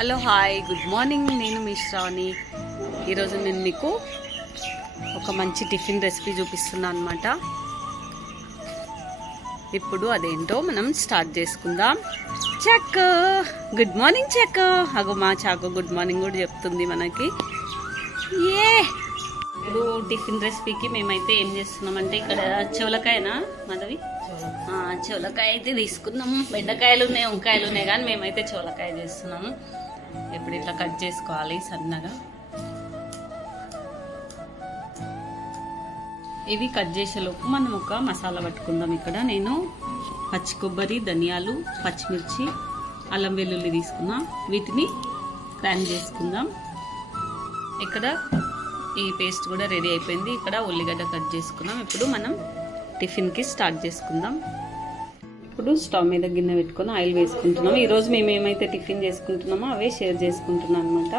Hello hi good morning. నేను మీ శ్రావణి. ఈరోజు నేను మీకు ఒక మంచి టిఫిన్ రెసిపీ చూపిస్తున్నాను అనమాట. ఇప్పుడు అదేంటో మనం స్టార్ట్ చేసుకుందాం. Check good morning check. అగో మా చాకు గుడ్ మార్నింగ్ కూడా చెప్తుంది మనకి. ఇప్పుడు టిఫిన్ రెసిపీకి మేమైతే ఏం చేస్తున్నామంటే, ఇక్కడ చెవలకాయనా మాధవి, చెవలకాయ అయితే తీసుకున్నాము. బెండకాయలు ఉన్నాయి, వంకాయలు ఉన్నాయి, కానీ మేమైతే చెవలకాయ చేస్తున్నాము. ఇప్పుడు ఇట్లా కట్ చేసుకోవాలి సన్నగా. ఇవి కట్ చేసేలోపు మనం ఒక మసాలా పట్టుకుందాం. ఇక్కడ నేను పచ్చి కొబ్బరి, ధనియాలు, పచ్చిమిర్చి, అల్లం వెల్లుల్లి తీసుకున్నా. వీటిని గ్రైండ్ చేసుకుందాం. ఇక్కడ ఈ పేస్ట్ కూడా రెడీ అయిపోయింది. ఇక్కడ ఉల్లిగడ్డ కట్ చేసుకున్నాం. ఇప్పుడు మనం టిఫిన్కి స్టార్ట్ చేసుకుందాం. ఇప్పుడు స్టవ్ మీద గిన్నె పెట్టుకొని ఆయిల్ వేసుకుంటున్నాము. ఈరోజు మేము ఏమైతే టిఫిన్ చేసుకుంటున్నామో అవే షేర్ చేసుకుంటున్నాం అనమాట.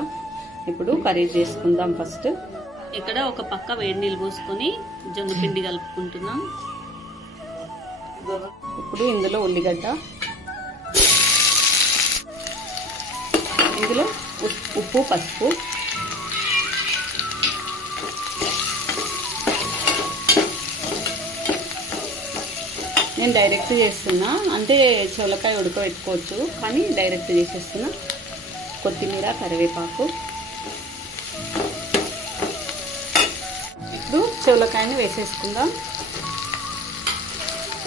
ఇప్పుడు కర్రీ చేసుకుందాం. ఫస్ట్ ఇక్కడ ఒక పక్క వేడి నీళ్ళు పోసుకొని జొన్న పిండి కలుపుకుంటున్నాం. ఇప్పుడు ఇందులో ఉల్లిగడ్డ, ఇందులో ఉప్పు, పసుపు, నేను డైరెక్ట్ చేస్తున్నా, అంటే చోలకాయ ఉడకబెట్టుకోవచ్చు, కానీ డైరెక్ట్ చేసేస్తున్నా. కొత్తిమీర, కరివేపాకు. ఇప్పుడు చోలకాయని వేసేసుకుందాం.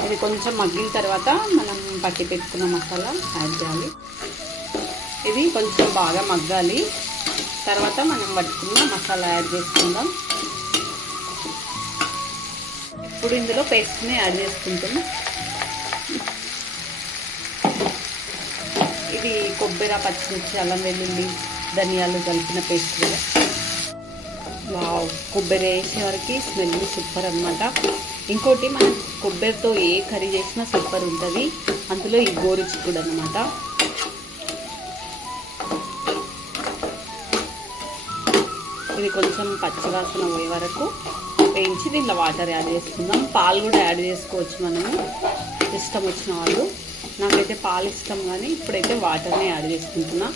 ఇది కొంచెం మగ్గిన తర్వాత మనం పట్టి పెట్టుకున్న మసాలా యాడ్ చేయాలి. ఇది కొంచెం బాగా మగ్గాలి. తర్వాత మనం పట్టుకున్న మసాలా యాడ్ చేసుకుందాం. ఇప్పుడు ఇందులో పేస్ట్ని యాడ్ చేసుకుంటాం. ఇది కొబ్బరి, పచ్చిమిర్చి, అల్లం వెల్లుల్లి, ధనియాలు కలిపిన పేస్ట్ కూడా. వావ్, కొబ్బరి వేసే వరకు స్మెల్ సూపర్ అనమాట. ఇంకోటి మనం కొబ్బరితో ఏ కర్రీ చేసినా సూపర్ ఉంటుంది. అందులో ఈ గోరుచిక్కుడు అనమాట. ఇది కొంచెం పచ్చివాసన పోయే వరకు వేయించి దీంట్లో వాటర్ యాడ్ చేసుకుందాం. పాలు కూడా యాడ్ చేసుకోవచ్చు మనము, ఇష్టం వచ్చిన వాళ్ళు. నాకైతే పాలు ఇష్టం, కానీ ఇప్పుడైతే వాటర్ని యాడ్ చేసుకుంటున్నా.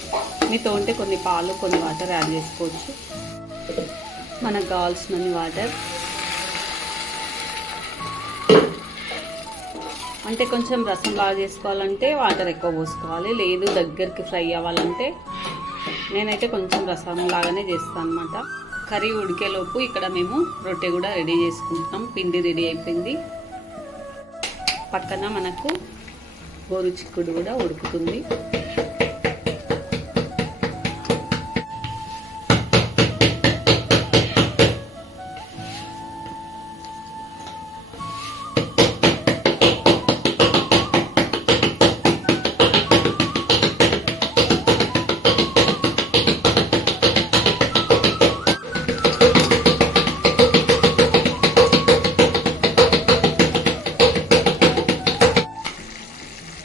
మీతో ఉంటే కొన్ని పాలు, కొన్ని వాటర్ యాడ్ చేసుకోవచ్చు. మనకు కావాల్సినన్ని వాటర్. అంటే కొంచెం రసం బాగా చేసుకోవాలంటే వాటర్ ఎక్కువ పోసుకోవాలి, లేదు దగ్గరికి ఫ్రై అవ్వాలంటే నేనైతే కొంచెం రసం లాగానే చేస్తాను అనమాట. కర్రీ ఉడికేలోపు ఇక్కడ మేము రొట్టె కూడా రెడీ చేసుకుంటున్నాం. పిండి రెడీ అయిపోయింది. పక్కన మనకు గోరుచిక్కుడు కూడా ఉడుకుతుంది.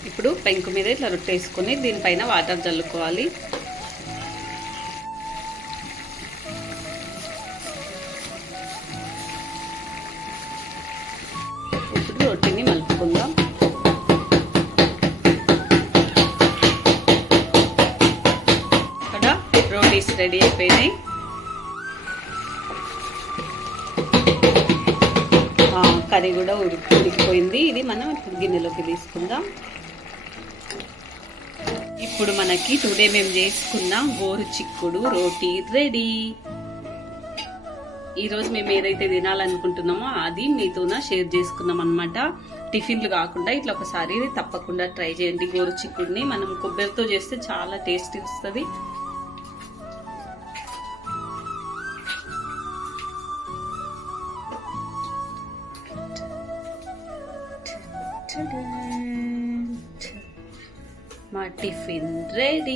ఇప్పుడు పెంకు మీద ఇట్లా రొట్టె వేసుకొని దీనిపైన వాటర్ చల్లుకోవాలి. ఇప్పుడు రొట్టెని మలుపుకుందాం. ఇక్కడ రోటీస్ రెడీ అయిపోయినాయి. కర్రీ కూడా ఉడికిపోయింది. ఇది మనం గిన్నెలోకి తీసుకుందాం. ఇప్పుడు మనకి టుడే మేము చేసుకున్న గోరుచిక్కుడు రోటీ రెడీ. ఈరోజు మేము ఏదైతే తినాలనుకుంటున్నామో అది మీతోన షేర్ చేసుకున్నాం అనమాట. టిఫిన్లు కాకుండా ఇట్లా ఒకసారి తప్పకుండా ట్రై చేయండి. గోరుచిక్కుడిని మనం కొబ్బరితో చేస్తే చాలా టేస్టీ వస్తుంది. మా టిఫిన్ రెడీ.